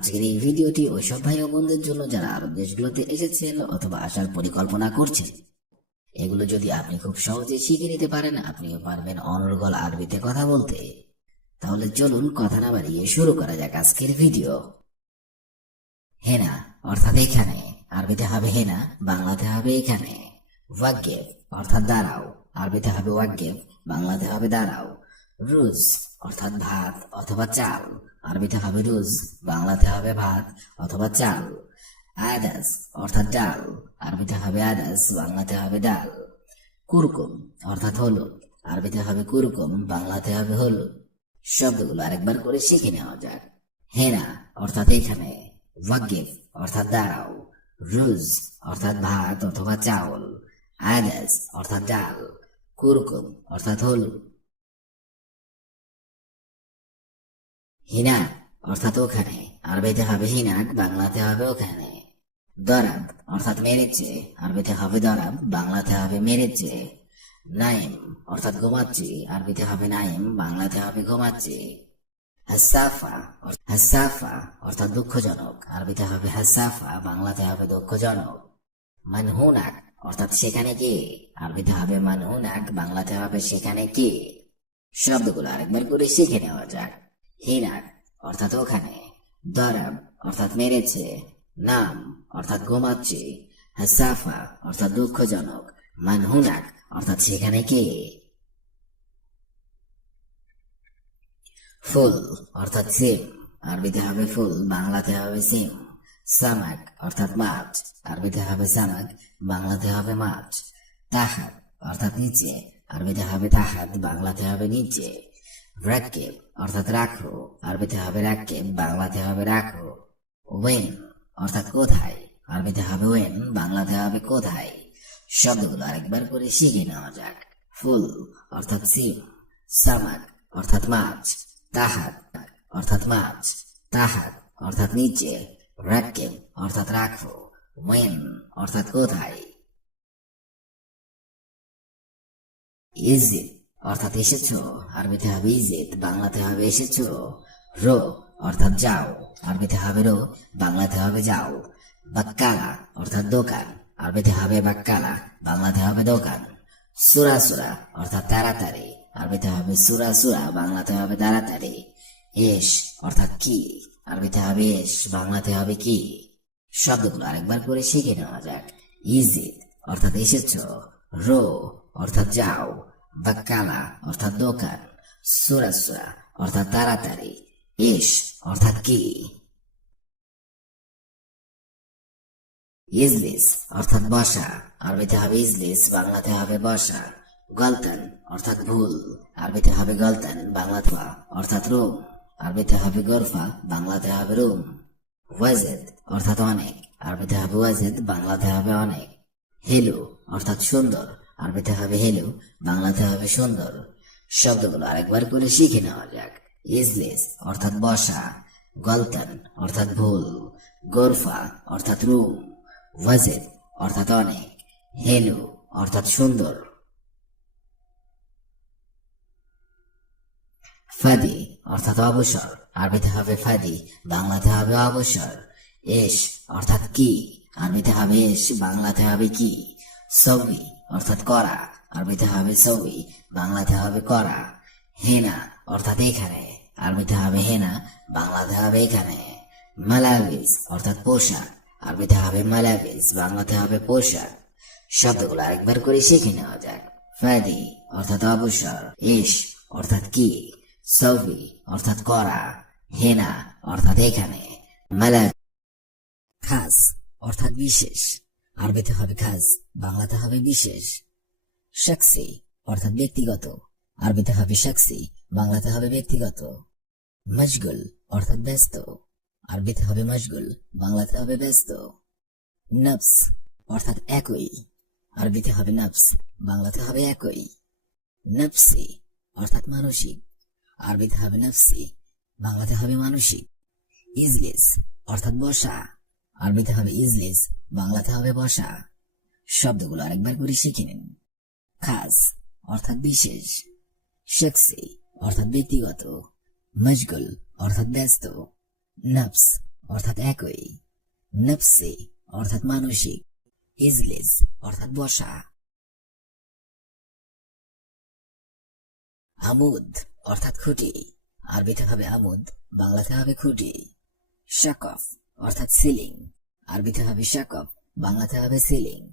আজকের এই ভিডিওটি ওইসব ভাই ও বোনদের জন্য যারা আরব দেশগুলোতে এসেছেন অথবা আসার পরিকল্পনা করছেন। এগুলো যদি আপনি খুব সহজে শিখে নিতে পারেন, আপনিও পারবেন অনর্গল আরবিতে কথা বলতে। তাহলে চলুন কথা না বাড়িয়ে শুরু করা যাক আজকের ভিডিও। হেনা, অর্থাৎ এখানে। আরবিতে হবে হেনা, বাংলাতে হবে এখানে। ওয়াগ্গেফ, অর্থাৎ দাঁড়াও। আরবিতে হবে ওয়াগ্গেফ, বাংলাতে হবে দাঁড়াও। রুজ, অর্থাৎ ভাত অথবা চাল। আরবিতে হবে রুজ বাংলাতে হবে ভাত অথবা চাল। আদাস অর্থাৎ ডাল, আরবিতে হবে আদাস, বাংলাতে হবে ডাল। কুরকুম অর্থাৎ হলুদ, আরবিতে হবে কুরকুম, বাংলাতে হবে হলুদ। শব্দগুলো আরেকবার করে শিখে নেওয়া যাক। হেনা অর্থাৎ এখানে ওয়াগিফ অর্থাৎ দাঁড়াও। রুজ অর্থাৎ ভাত অথবা চাউল। আদাস অর্থাৎ ডাল। কুরকুম অর্থাৎ হলুদ। হিনাক অর্থাৎ ওখানে। আরবিতে হবে হিনাক বাংলাতে হবে ওখানে। দরাব, অর্থাৎ মেরেছে। আরবিতে হবে দরাব, বাংলাতে হবে মেরেছে। নাইম, অর্থাৎ ঘুমাচ্ছি। আরবিতে হবে নাইম, বাংলাতে হবে ঘুমাচ্ছি। হাসাফা হাসাফা, অর্থাৎ দুঃখজনক। আরবিতে হবে হাসাফা, বাংলাতে হবে দুঃখজনক। মানহুনাক, অর্থাৎ সেখানে কি? আরবিতে হবে মানহুনাক, বাংলাতে হবে সেখানে কি? শব্দগুলো আরেকবার করে শিখে নেওয়া যাক। হিনাক অর্থাৎ ওখানে, দরাব, অর্থাৎ মেরেছে, নাম, অর্থাৎ ঘুমাচ্ছি, হাসাফা, অর্থাৎ দুঃখজনক, মানহুনাক, অর্থাৎ সেখানে কে? ফুল, অর্থাৎ সিম, আরবিতে হবে ফুল, বাংলাতে হবে সিম, সামাক, অর্থাৎ মাছ আরবিতে হবে সামাক, বাংলাতে হবে মাছ তাহাত অর্থাৎ নিচে, আরবিতে হবে তাহাত বাংলাতে হবে নিচে। রাক্কেব অর্থাৎ রাখো। আরবিতে হবে রাক্কেব বাংলাতে হবে রাখো। ওয়েন অর্থাৎ কোথায়? আরবিতে হবে ওয়েন বাংলাতে হবে কোথায়? শব্দগুলো আরেকবার করে শিখে নেওয়া যাক। ফুল অর্থাৎ সিম সামাক অর্থাৎ মাছ তাহাত অর্থাৎ মাছ তাহাত অর্থাৎ নিচে। রাক্কেব অর্থাৎ রাখো। ওয়েন অর্থাৎ কোথায়? ইজিত অর্থাৎ এসেছ। আরবিতে হবে ইজিত, বাংলাতে হবে এসেছ। রো, অর্থাৎ যাও। আরবিতে হবে রো, বাংলাতে হবে যাও। বাক্কালা, অর্থাৎ দোকান। আরবিতে হবে বাক্কালা, বাংলাতে হবে দোকান। সুরা সুরা, অর্থাৎ তাড়াতাড়ি। আরবিতে হবে সুরা সুরা, বাংলাতে হবে তাড়াতাড়ি। এস, অর্থাৎ কি? আরবিতে হবে এস, বাংলাতে হবে কি? শব্দগুলো আরেকবার করে শিখে নেওয়া যাক। ইজিত, অর্থাৎ এসেছ। রো, অর্থাৎ যাও। বাক্কালা অর্থাৎ দোকান। সুরা সুরা অর্থাৎ তাড়াতাড়ি। এস অর্থাৎ কি? ইজলিস, অর্থাৎ বসা। আরবিতে হবে ইজলিস, বাংলাতে হবে বসা। গলতান, অর্থাৎ ভুল। আরবিতে হবে গলতান বাংলাতে অর্থাৎ রুম। আরবিতে হবে গরফা, বাংলাতে হবে রুম। ওয়াজেদ, অর্থাৎ অনেক। আরবিতে হবে ওয়াজেদ, বাংলাতে হবে অনেক। হেলো, অর্থাৎ সুন্দর। আরবিতে হবে হেলো বাংলাতে হবে সুন্দর। শব্দগুলো আরেকবার করে শিখে নেওয়া যাক। ইজলিস অর্থাৎ বসা। গলতান, অর্থাৎ ভুল। গোরফা, অর্থাৎ রুম ওয়াজেদ অর্থাৎ অনেক। হেলো অর্থাৎ সুন্দর। ফাদি, অর্থাৎ অবসর। আরবিতে হবে ফাদি, বাংলাতে হবে অবসর। এস, অর্থাৎ কি। আরবিতে হবে এস, বাংলাতে হবে কি। সবি অর্থাৎ করা। আরবিতে হবে সবি বাংলাতে হবে করা। হেনা, অর্থাৎ এখানে। আরবিতে হবে হেনা, বাংলাতে হবে এখানে। মালাবিস অর্থাৎ পোশাক। আরবিতে হবে মালাবিস বাংলাতে হবে পোশাক। শব্দগুলো আরেকবার করে শিখে নেওয়া যাক। ফাদি, অর্থাৎ অবসর। ইস অর্থাৎ কি? সৌফি অর্থাৎ করা। হেনা, অর্থাৎ এখানে। মালা খাস, অর্থাৎ বিশেষ। আরবিতে হবে খাস বাংলাতে হবে বিশেষ। শাকসি অর্থাৎ ব্যক্তিগত। আরবিতে হবে শাকসি বাংলাতে হবে ব্যক্তিগত। মশগুল অর্থাৎ ব্যস্ত। আরবিতে হবে মশগুল বাংলাতে হবে ব্যস্ত। নফস, অর্থাৎ একই। আরবিতে হবে নফস, বাংলাতে হবে একই। নফসি, অর্থাৎ মানসিক। আরবিতে হবে নফসি, বাংলাতে হবে মানসিক। ইজলিস, অর্থাৎ বসা। আরবিতে হবে ইজলিস, বাংলাতে হবে বসা। শব্দগুলো আরেকবার করে শিখে নিন। খাস, অর্থাৎ বিশেষ। শেক্সি অর্থাৎ ব্যক্তিগত। মশগুল অর্থাৎ ব্যস্ত। নফস, অর্থাৎ একই। নফসি, অর্থাৎ মানসিক। ইজলিস, অর্থাৎ বসা। আমুদ, অর্থাৎ খুঁটি। আরবিতে হবে আমুদ, বাংলাতে হবে খুঁটি। শাকফ অর্থাৎ সিলিং আরবিতে হবে শাকফ বাংলাতে হবে সিলিং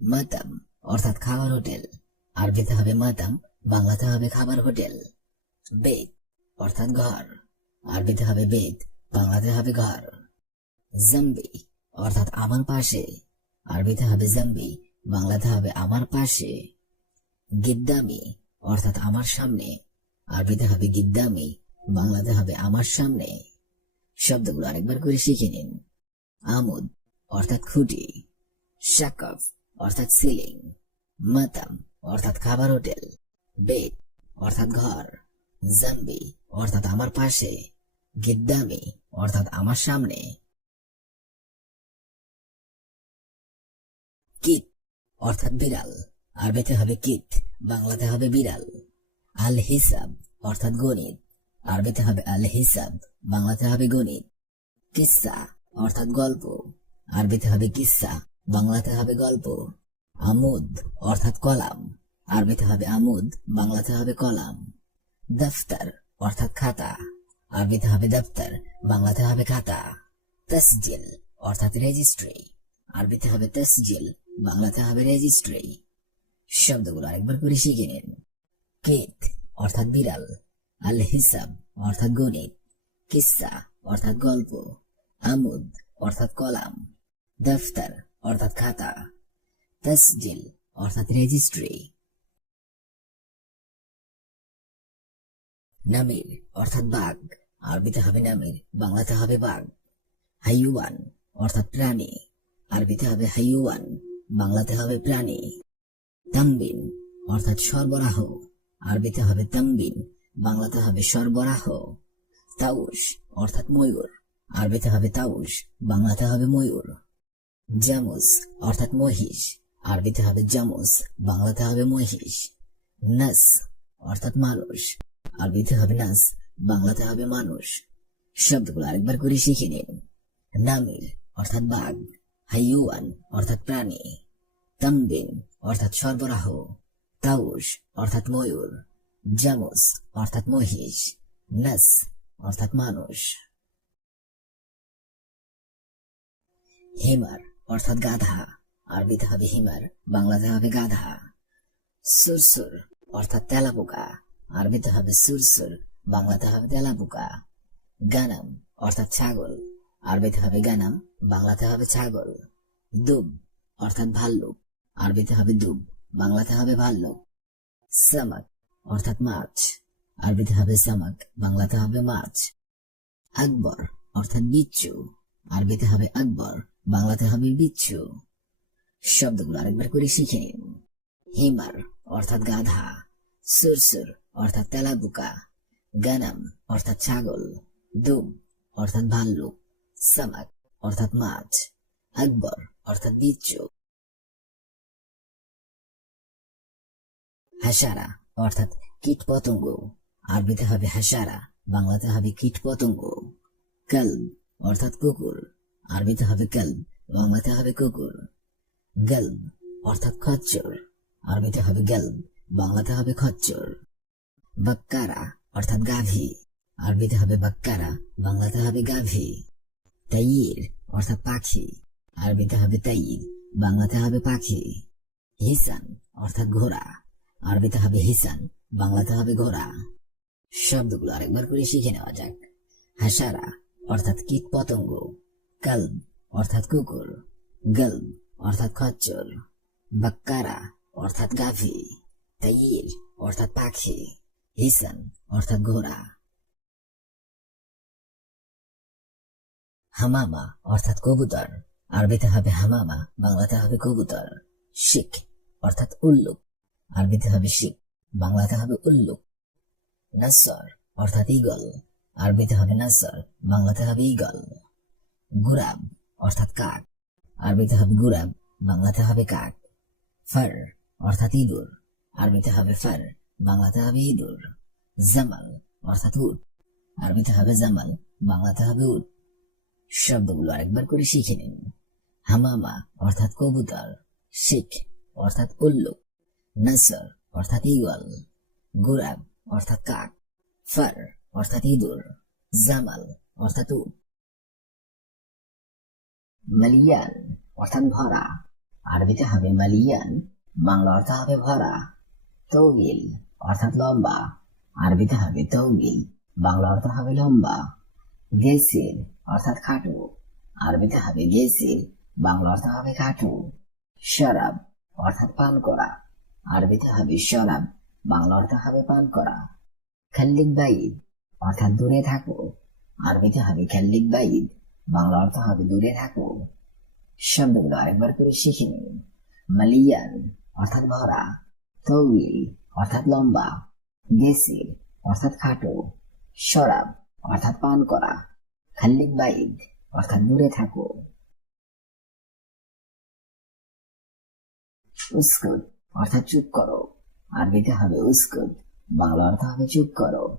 মাতাম, অর্থাৎ খাবার হোটেল। আরবিতে হবে মাতাম, বাংলাতে হবে খাবার হোটেল। বেদ অর্থাৎ ঘর। আরবিতে হবে বেদ বাংলাতে হবে ঘর। জম্বি, অর্থাৎ আমার পাশে। আরবিতে হবে জম্বি, বাংলাতে হবে আমার পাশে। গিদ্দামি, অর্থাৎ আমার সামনে। আরবিতে হবে গিদ্দামি, বাংলাতে হবে আমার সামনে। শব্দগুলো আরেকবার করে শিখে নিন। আমুদ, অর্থাৎ খুঁটি। শাকফ, অর্থাৎ সিলিং। মাতাম, অর্থাৎ খাবার হোটেল। বেদ অর্থাৎ ঘর। জাম্বি, অর্থাৎ আমার পাশে। গিদ্দামি, অর্থাৎ আমার সামনে। কিট অর্থাৎ বিড়াল। আরবিতে হবে কিট বাংলাতে হবে বিড়াল। আল হিসাব অর্থাৎ গণিত। আরবিতে হবে আল হিসাব বাংলাতে হবে গণিত। কিসা অর্থাৎ গল্প। আরবিতে হবে কিসা, বাংলাতে হবে গল্প। আমুদ অর্থাৎ কলাম। আরবিতে হবে আমুদ, বাংলাতে হবে কলাম। দফতর অর্থাৎ খাতা। আরবিতে হবে দফতর, বাংলাতে হবে খাতা। তসজিল অর্থাৎ রেজিস্ট্রি আরবিতে হবে তসজিল, বাংলাতে হবে রেজিস্ট্রি শব্দগুলো আরেকবার করে শিখে নিন। কেত অর্থাৎ বিড়াল। আল হিসাব অর্থাৎ গণিত, কিসা অর্থাৎ গল্প, আমুদ অর্থাৎ কলাম, দফতর অর্থাৎ খাতা, তসজিল অর্থাৎ রেজিস্ট্রি নামির অর্থাৎ বাঘ, আরবিতে হবে নামির, বাংলাতে হবে বাঘ হাইয়ুয়ান অর্থাৎ প্রাণী, আরবিতে হবে হাইয়ুয়ান বাংলাতে হবে প্রাণী, তাম্বিন অর্থাৎ সরবরাহ, আরবিতে হবে তাম্বিন বাংলাতে হবে সরবরাহ তাউস অর্থাৎ ময়ূর। আরবিতে হবে তাউস বাংলাতে হবে ময়ূর। জামুস অর্থাৎ মহিষ। আরবিতে হবে জামুস বাংলাতে হবে মহিষ। নাস, অর্থাৎ মানুষ। আরবিতে হবে নাস, বাংলাতে হবে মানুষ। শব্দগুলো আরেকবার করে শিখে নিন। নামির অর্থাৎ বাঘ। হাইয়ুয়ান অর্থাৎ প্রাণী। তাম্বিন, অর্থাৎ সরবরাহ। তাউস অর্থাৎ ময়ূর। জামুস, অর্থাৎ মহিষ, নাস, অর্থাৎ মানুষ। হিমার, অর্থাৎ গাধা। আরবিতে হবে হিমার, বাংলাতে হবে গাধা। সুরসুর, অর্থাৎ তেলাপোকা। আরবিতে হবে সুরসুর, বাংলাতে হবে তেলাপোকা। গানাম, অর্থাৎ ছাগল। আরবিতে হবে গানাম, বাংলাতে হবে ছাগল। দুব অর্থাৎ ভাল্লুক। আরবিতে হবে দুব বাংলাতে হবে ভাল্লুক। সামাক অর্থাৎ মাছ আরবিতে হবে সামাক বাংলাতে হবে মাছ আকবর, অর্থাৎ বিচ্ছু। আরবিতে হবে আকবর, বাংলাতে হবে বিচ্ছু। শব্দগুলো আরেকবার করে শিখে নিন। হিমার, অর্থাৎ গাধা। সুরসুর, অর্থাৎ তেলাবুকা গানাম, অর্থাৎ ছাগল। দুম, অর্থাৎ ভাল্লুক। সামাক অর্থাৎ মাছ। আকবর, অর্থাৎ বিচ্ছু। হাসারা অর্থাৎ কীট পতঙ্গ আরবিতে হবে হাসারা, বাংলাতে হবে কীট পতঙ্গ কলব, অর্থাৎ কুকুর। আরবিতে হবে কলব, বাংলাতে হবে কুকুর। গল্ব, অর্থাৎ খচ্চর। আরবিতে হবে গল্ব, বাংলাতে হবে খচ্চর। বাক্কারা, অর্থাৎ গাভী। আরবিতে হবে বাক্কারা, বাংলাতে হবে গাভী। তাইর অর্থাৎ পাখি। আরবিতে হবে তাইর বাংলাতে হবে পাখি। হিসান, অর্থাৎ ঘোড়া। আরবিতে হবে হিসান, বাংলাতে হবে ঘোড়া শব্দগুলো আরেকবার করে শিখে নেওয়া যাক। হাসারা অর্থাৎ কীট পতঙ্গ কলব অর্থাৎ কুকুর, গল্ব অর্থাৎ খচ্চর, বাক্কারা অর্থাৎ গাভী তাইর অর্থাৎ পাখি, হিসান অর্থাৎ ঘোড়া। হামামা অর্থাৎ কবুতর, আরবিতে হবে হামামা, বাংলাতে হবে কবুতর, শিখ অর্থাৎ উল্লুক। আরবিতে হবে শিখ, বাংলাতে হবে উল্লুক নাসর অর্থাৎ ইগল আরবিতে হবে নাসর, বাংলাতে হবে ইগল গুরাব অর্থাৎ কাক, আরবিতে হবে গুরাব, বাংলাতে হবে কাক, ফার অর্থাৎ ইঁদুর, আরবিতে হবে ফার, বাংলাতে হবে ইঁদুর, জামাল অর্থাৎ উট, আরবিতে হবে জামাল, বাংলাতে হবে উট। শব্দগুলো আরেকবার করে শিখে নিন। হামামা অর্থাৎ কবুতর, শিখ অর্থাৎ উল্লু নসর, অর্থাৎ ইগল গুরাব, অর্থাৎ কাক, ফার, অর্থাৎ ইঁদুর, জামাল, অর্থাৎ উট, মালিয়ান, অর্থাৎ ভরা, আরবিতে হবে মালিয়ান, বাংলা অর্থ হবে ভরা, তৌগিল, অর্থাৎ লম্বা, আরবিতে হবে তৌগিল, বাংলা অর্থ হবে লম্বা, গেসির, অর্থাৎ খাটু, আরবিতে হবে গেসির, বাংলা অর্থ হবে খাটু, শরাব, অর্থাৎ পান করা। আরবিতে হবে শরাব বাংলা অর্থ হবে পান করা। খাল্লিক বাইদ, অর্থাৎ দূরে থাকো। আরবিতে হবে খাল্লিক বাইদ, বাংলা অর্থ হবে দূরে থাকো। শব্দগুলো আরেকবার করে শিখে নিন। মালিয়ান, অর্থাৎ ভরা। তৌইল, অর্থাৎ লম্বা। গেসির, অর্থাৎ খাটো। শরাব অর্থাৎ পান করা। খাল্লিক বাইদ, অর্থাৎ দূরে থাকো। উস্কুত অর্থাৎ চুপ করো। আরবিতে হবে উস্কুত বাংলা অর্থ হবে চুপ করো।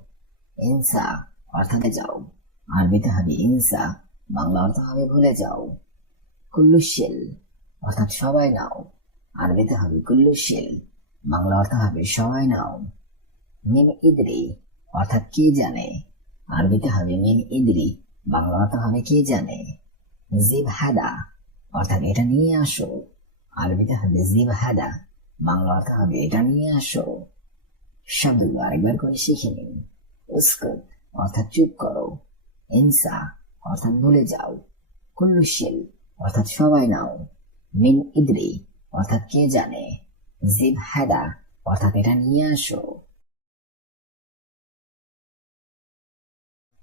ইনসা অর্থাৎ যাও। আরবিতে হবে ইনসা, বাংলা অর্থ হবে ভুলে যাও। কুল্লুশিল, অর্থাৎ সবাই নাও। আরবিতে হবে কুল্লুশিল, বাংলা অর্থ হবে সবাই নাও। মিন ইদরি, অর্থাৎ কে জানে? আরবিতে হবে মিন ইদরি, বাংলা অর্থ হবে কে জানে? জিব হাদা অর্থাৎ এটা নিয়ে আসো। আরবিতে হবে জিব হাদা বাংলা অর্থ হবে এটা নিয়ে আসো। শব্দগুলো আরেকবার করে শিখে নিন। উস্কুত, অর্থাৎ চুপ করো। ইনসা, অর্থাৎ ভুলে যাও। কুল্লুশিল, অর্থাৎ সবাই নাও। মিন ইদরি, অর্থাৎ কে জানে। জিব হাদা অর্থাৎ এটা নিয়ে আসো।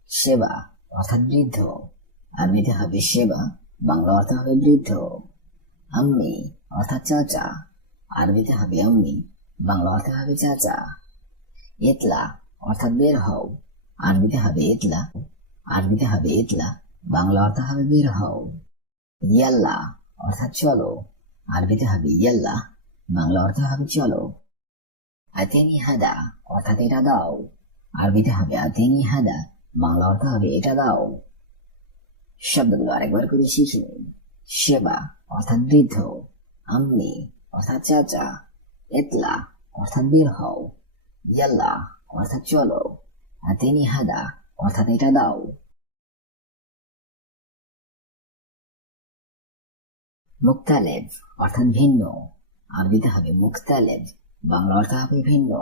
সেবা, অর্থাৎ বৃদ্ধ। আরবিতে হবে সেবা, বাংলা অর্থ হবে বৃদ্ধ। আম্মি, অর্থাৎ চাচা। আরবিতে হবে অমনি, বাংলা অর্থ হবে চাচা। এতলা, অর্থাৎ বের হও। আরবিতে হবে এতলা, আরবিতে হবে এতলা, বাংলা অর্থ হবে বের হও। ইয়াল্লা, অর্থাৎ চলো। আরবিতে হবে ইয়াল্লা, বাংলা অর্থ হবে চলো। আতেনি হাদা, অর্থাৎ এটা দাও। আরবিতে হবে আতেনি হাদা, বাংলা অর্থ হবে এটা দাও। শব্দগুলো আরেকবার করে শিখে সেবা, অর্থাৎ বৃদ্ধ আম্মি অর্থাৎ চাচা এতলা অর্থাৎ বের হও ইয়াল্লা অর্থাৎ চলো আতেনি হাদা অর্থাৎ এটা দাও মুক্তালেব অর্থাৎ ভিন্ন আরবিতে হবে মুক্তালেব বাংলা অর্থ হবে ভিন্ন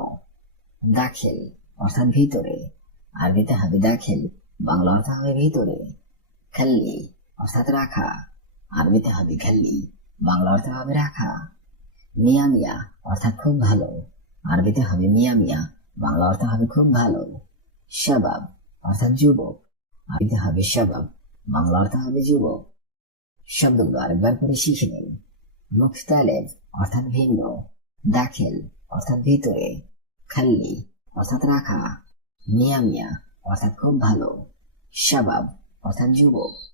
দাখিল অর্থাৎ ভিতরে আরবিতে হবে দাখিল বাংলা অর্থ হবে ভিতরে খাল্লি অর্থাৎ রাখা আরবিতে হবে খাল্লি বাংলা অর্থ হবে রাখা মিয়া মিয়া, অর্থাৎ খুব ভালো। আরবিতে হবে মিয়া মিয়া, বাংলা অর্থ হবে খুব ভালো। শাবাব, অর্থাৎ যুবক। আরবিতে হবে শাবাব, বাংলা অর্থ হবে যুবক। শব্দগুলো আরেকবার করে শিখে নিন। মুখতালেব, অর্থাৎ ভিন্ন। দাখিল, অর্থাৎ ভিতরে। খাল্লি, অর্থাৎ রাখা। মিয়া মিয়া, অর্থাৎ খুব ভালো। শাবাব, অর্থাৎ যুবক।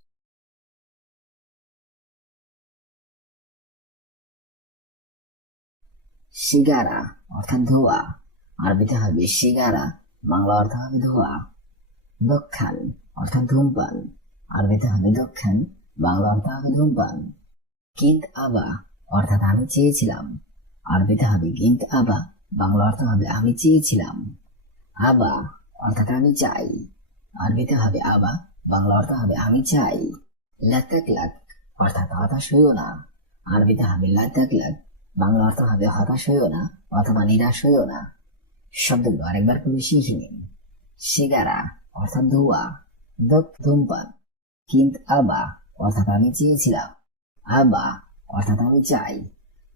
সিগারা অর্থাৎ ধোয়া। আরবিতে হবে সিগারা বাংলা অর্থ হবে ধোয়া। দক্ষান, অর্থাৎ ধূমপান। আরবিতে হবে দক্ষান, বাংলা অর্থ হবে ধূমপান। কিন্ত আবা, অর্থাৎ আমি চেয়েছিলাম। আরবিতে হবে কিন্ত আবা, বাংলা অর্থ হবে আমি চেয়েছিলাম। আবা, অর্থাৎ আমি চাই। আরবিতে হবে আবা, বাংলা অর্থ হবে আমি চাই। লাতাক লাক অর্থাৎ হতাশ হইও না। আরবিতে হবে লাতাক লাক বাংলা অর্থ হবে হতাশ হইও না, অথবা নিরাশ হইও না। শব্দগুলো আরেকবার করে শিখে নিন সিগারা, অর্থাৎ ধোয়া। দক ধূমপান। কিন্ত আবা, অর্থাৎ আমি চেয়েছিলাম। আবা, অর্থাৎ আমি চাই।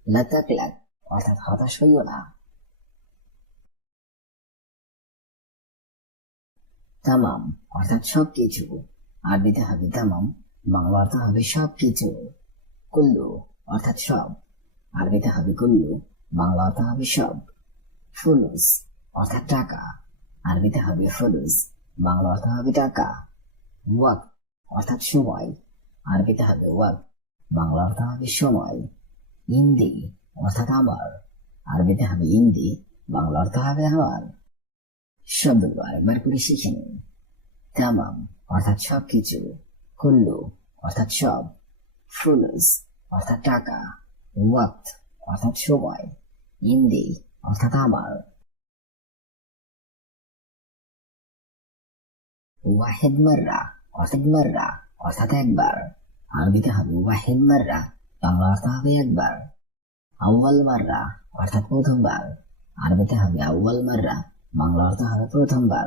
লাতাক লাক অর্থাৎ হতাশ হইও না। তামাম, অর্থাৎ সবকিছু। আরবিতে হবে তামাম, বাংলা অর্থ হবে সব কিছু কুল্লু, অর্থাৎ সব। আরবিতে হবে কুল্লু বাংলা অর্থ হবে সব। ফুলুস, অর্থাৎ টাকা। আরবিতে হবে ফুলুস বাংলা অর্থ হবে টাকা। ওয়াক, অর্থাৎ সময়। আরবিতে হবে ওয়াক বাংলা হবে সময়। ইন্দি, অর্থাৎ আমার। আরবিতে হবে ইন্দি বাংলা অর্থ হবে আমার। শব্দগুলো আরেকবার করে শিখে নিন। তামাম, অর্থাৎ সবকিছু। কুল্লু, অর্থাৎ সব। ফুলুস, অর্থাৎ টাকা। ওয়াক্ত অর্থাৎ সময় ইন্দি অর্থাৎ আমার ওয়াহেদ মাররা অর্থাৎ মাররা অর্থাৎ একবার আরবিতে হবে ওয়াহেদ মাররা বাংলা অর্থ হবে একবার আউ্বাল মাররা অর্থাৎ প্রথমবার আরবিতে হবে আউ্বাল মাররা বাংলা অর্থ হবে প্রথমবার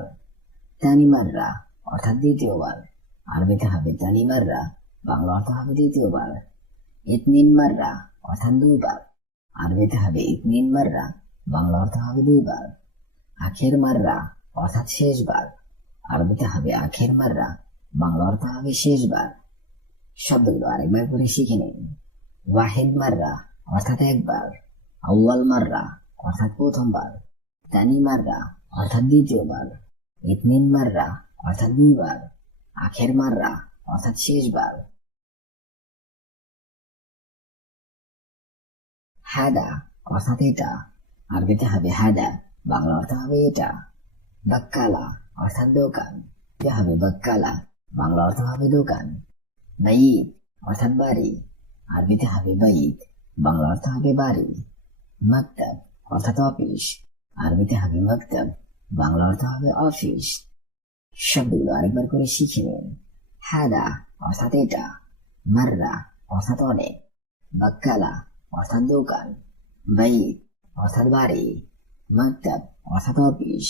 তানি মাররা অর্থাৎ দ্বিতীয়বার আরবিতে হবে তানি মাররা বাংলা অর্থ হবে দ্বিতীয়বার ইতনিন মাররা অর্থাৎ দুইবার আরবিতে হবে ইতনিন মাররা, বাংলা অর্থ হবে দুইবার। আখের মাররা, অর্থাৎ শেষবার। আরবিতে হবে আখের মাররা, বাংলা অর্থ হবে শেষবার। শব্দগুলো আরেকবার করে শিখে নিন। ওয়াহিদ মাররা, অর্থাৎ একবার। আউ্বাল মাররা, অর্থাৎ প্রথমবার। তানি মাররা, অর্থাৎ দ্বিতীয়বার। ইতনিন মাররা, অর্থাৎ দুইবার। আখের মাররা, অর্থাৎ শেষবার। হাদা, অর্থাৎ এটা। আরবিতে হবে হাদা, বাংলা অর্থ হবে এটা। বাক্কালা, অর্থাৎ দোকান। এটা হবে বাক্কালা, বাংলা অর্থ হবে দোকান। বাইদ অর্থাৎ বাড়ি। আরবিতে হবে বাইদ বাংলা অর্থ হবে বাড়ি। মাকতাব, অর্থাৎ অফিস। আরবিতে হবে মাকতাব, বাংলা অর্থ হবে অফিস। শব্দগুলো আরেকবার করে শিখে নিন। হাদা, অর্থাৎ এটা। মাররা, অর্থাৎ অনেক। বাক্কালা অর্থাৎ দোকান বাইদ অর্থাৎ বাড়ি মাকতাব অর্থাৎ অফিস